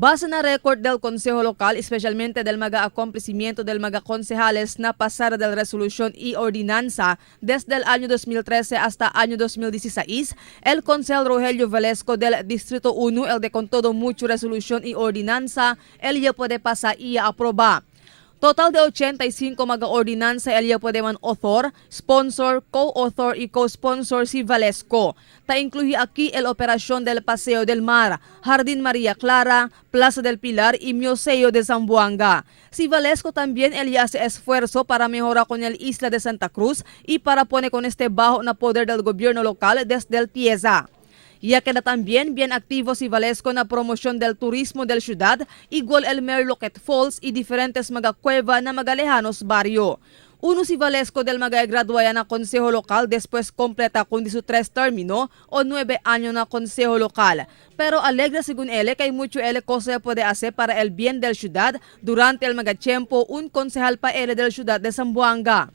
Base na record del Consejo Local, especialmente del mga acontecimiento del mga concejales na pasada del resolución y ordinanza desde el año 2013 hasta año 2016, el Consejero Rogelio Velasco del Distrito 1, el de con todo mucho resolución y ordinanza, el ya puede pasar y aprobar. Total de 85 mga ordinansa el ya puede man author, sponsor, co-author y co-sponsor si Velasco. Ta incluye aquí el operación del Paseo del Mar, Jardín María Clara, Plaza del Pilar y Museo de Zamboanga. Si Velasco también el ya hace esfuerzo para mejorar con el Isla de Santa Cruz y para poner con este bajo na poder del gobierno local desde el Tiesa. Ya queda también bien activo si Velasco na promoción del turismo del ciudad, igual el Merloquet Falls y diferentes mga cueva na mga lejanos barrio. Uno si Velasco del mga graduaya na Consejo Local después completa kundi su 3 término o 9 años na Consejo Local. Pero alegra según él que hay mucho él cosa puede hacer para el bien del ciudad durante el mga tiempo un concejal pa él del ciudad de Zamboanga.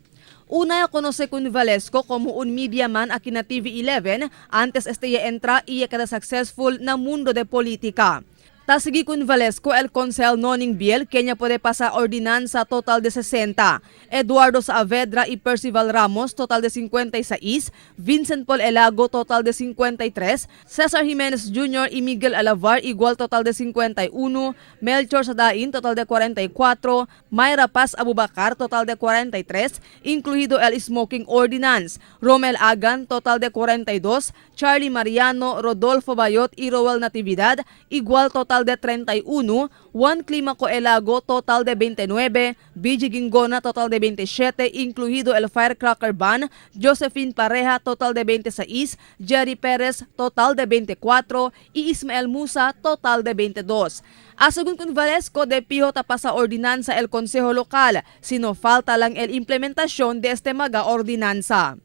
Una conoce con Velasco como un media man aquí na TV11 antes ya entra y queda successful na mundo de política. Tasigi con Velasco el Consel Noning Biel, Kenya puede pasar ordinanza total de 60. Eduardo Saavedra y Percival Ramos, total de 56. Vincent Paul Elago, total de 53. Cesar Jimenez Jr. y Miguel Alavar, igual total de 51. Melchor Sadain, total de 44. Mayra Paz Abubakar, total de 43, incluido el Smoking Ordinance. Romel Agan, total de 42. Charlie Mariano, Rodolfo Bayot y Roel Natividad, igual total de 31, Juan Climaco Elago, total de 29, BG Gingona, total de 27, incluido el Firecracker Ban, Josephine Pareja, total de 26, Jerry Perez, total de 24, y Ismael Musa, total de 22. Asegun con Velasco de piho tapasa ordinanza el Consejo Local, sino falta lang el implementación de este mga ordinanza.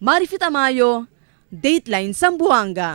Marifit Amayo, Dateline Zamboanga.